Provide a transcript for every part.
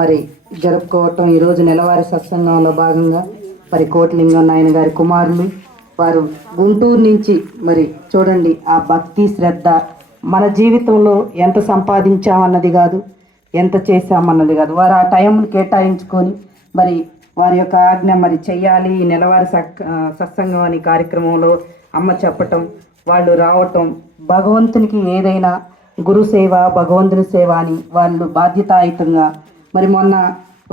మరి జరుపుకోవటం ఈరోజు నెలవారీ సత్సంగంలో భాగంగా మరి కోటిలింగం నాయన గారి కుమారులు వారు గుంటూరు నుంచి మరి చూడండి ఆ భక్తి శ్రద్ధ మన జీవితంలో ఎంత సంపాదించామన్నది కాదు, ఎంత చేశామన్నది కాదు, వారు ఆ టైంను కేటాయించుకొని మరి వారి యొక్క ఆజ్ఞ మరి చెయ్యాలి. ఈ నెలవారీ సత్సంగం అనే కార్యక్రమంలో అమ్మ చెప్పటం, వాళ్ళు రావటం, భగవంతునికి ఏదైనా గురు సేవ భగవంతుని సేవ అని వాళ్ళు బాధ్యతాయుతంగా మరి మొన్న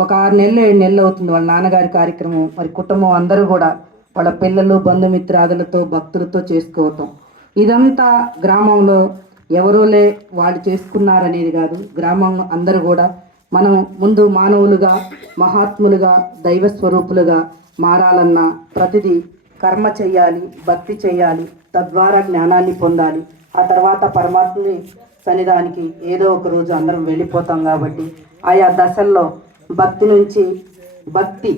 ఒక 6 నెలలు 7 నెలలు అవుతుంది వాళ్ళ నాన్నగారి కార్యక్రమం. మరి కుటుంబం అందరూ కూడా వాళ్ళ పిల్లలు బంధుమిత్రాదులతో భక్తులతో చేసుకోవటం, ఇదంతా గ్రామంలో ఎవరోలే వాళ్ళు చేసుకున్నారనేది కాదు, గ్రామం అందరూ కూడా మనం ముందు మానవులుగా మహాత్ములుగా దైవ స్వరూపులుగా మారాలన్నా ప్రతిదీ కర్మ చెయ్యాలి, భక్తి చెయ్యాలి, తద్వారా జ్ఞానాన్ని పొందాలి. ఆ తర్వాత పరమాత్మని సన్నిధానికి ఏదో ఒక రోజు అందరం వెళ్ళిపోతాం. కాబట్టి ఆయా దశల్లో భక్తి నుంచి భక్తి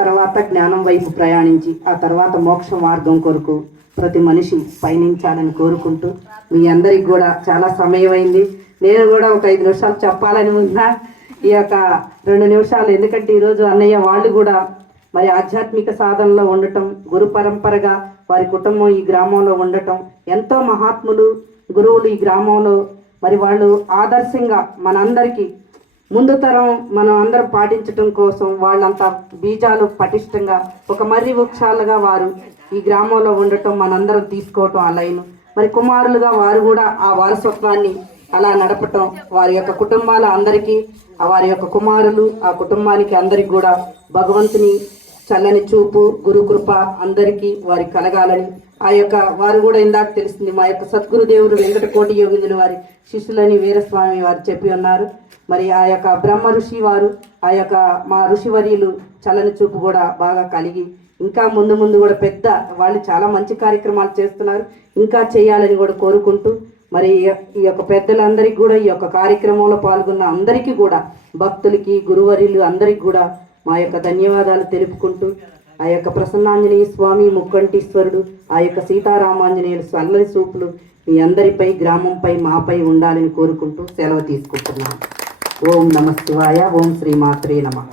తర్వాత జ్ఞానం వైపు ప్రయాణించి ఆ తర్వాత మోక్ష మార్గం కొరకు ప్రతి మనిషి పయనించాలని కోరుకుంటూ మీ అందరికి కూడా చాలా సమయం అయింది. నేను కూడా ఒక 5 నిమిషాలు చెప్పాలని ఉన్నా, ఈ యొక్క 2 నిమిషాలు, ఎందుకంటే ఈరోజు అన్నయ్య వాళ్ళు కూడా మరి ఆధ్యాత్మిక సాధనలో ఉండటం, గురు పరంపరగా వారి కుటుంబం ఈ గ్రామంలో ఉండటం, ఎంతో మహాత్ములు గురువులు ఈ గ్రామంలో మరి వాళ్ళు ఆదర్శంగా మనందరికీ ముందు తరం మనం అందరం పాటించటం కోసం వాళ్ళంతా బీజాలు పటిష్టంగా ఒక మర్రి వృక్షాలుగా వారు ఈ గ్రామంలో ఉండటం, మనందరం తీసుకోవటం ఆ లైను. మరి కుమారులుగా వారు కూడా ఆ వారసత్వాన్ని అలా నడపటం, వారి యొక్క కుటుంబాల అందరికీ వారి యొక్క కుమారులు ఆ కుటుంబానికి అందరికి కూడా భగవంతుని చల్లని చూపు గురుకృప అందరికీ వారికి కలగాలని ఆ యొక్క వారు కూడా ఇందాక తెలిసింది మా యొక్క సద్గురుదేవుడు వెంకటకోటి యోగిందులు వారి శిష్యులని వీరస్వామి వారు చెప్పి ఉన్నారు. మరి ఆ యొక్క బ్రహ్మ ఋషి వారు ఆ యొక్క మా ఋషివర్యులు చల్లని చూపు కూడా బాగా కలిగి ఇంకా ముందు ముందు కూడా పెద్ద వాళ్ళు చాలా మంచి కార్యక్రమాలు చేస్తున్నారు, ఇంకా చేయాలని కూడా కోరుకుంటూ మరి ఈ యొక్క పెద్దలందరికీ కూడా ఈ యొక్క కార్యక్రమంలో పాల్గొన్న అందరికీ కూడా భక్తులకి గురువర్యులు అందరికీ కూడా మా యొక్క ధన్యవాదాలు తెలుపుకుంటూ ఆ యొక్క ప్రసన్నాంజనేయ స్వామి ముక్కంటీశ్వరుడు ఆ యొక్క సీతారామాంజనేయులు చల్లని చూపులు మీ అందరిపై గ్రామంపై మాపై ఉండాలని కోరుకుంటూ సెలవు తీసుకుంటున్నాను. ఓం నమ శివాయ. ఓం శ్రీ మాత్రే నమః.